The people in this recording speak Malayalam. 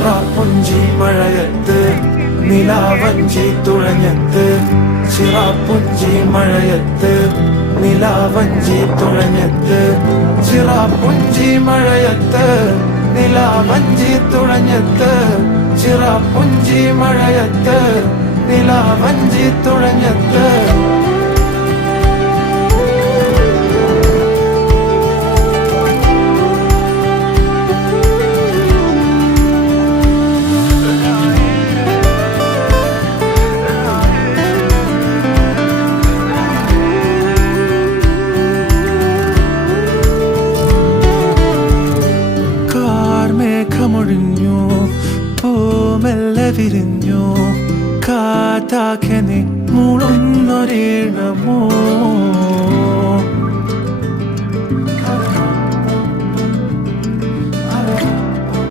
ചിറാപ്പുഞ്ചി മഴയത്ത് നിലാവഞ്ചി തുഴഞ്ഞത്ത് ചിറാപ്പുഞ്ചി മഴയത്ത് നിലാവഞ്ചി തുഴഞ്ഞത്ത് ചിറാപ്പുഞ്ചി മഴയത്ത് നിലാവഞ്ചി തുഴഞ്ഞത്ത് ചിറാപ്പുഞ്ചി മഴയത്ത് നിലാവഞ്ചി തുഴഞ്ഞത്ത് മേഘമൊഴിഞ്ഞു പൂമെല്ലെ വിരിഞ്ഞു കാറ്റാകെ നീ മൂളുന്നൊരീണമോ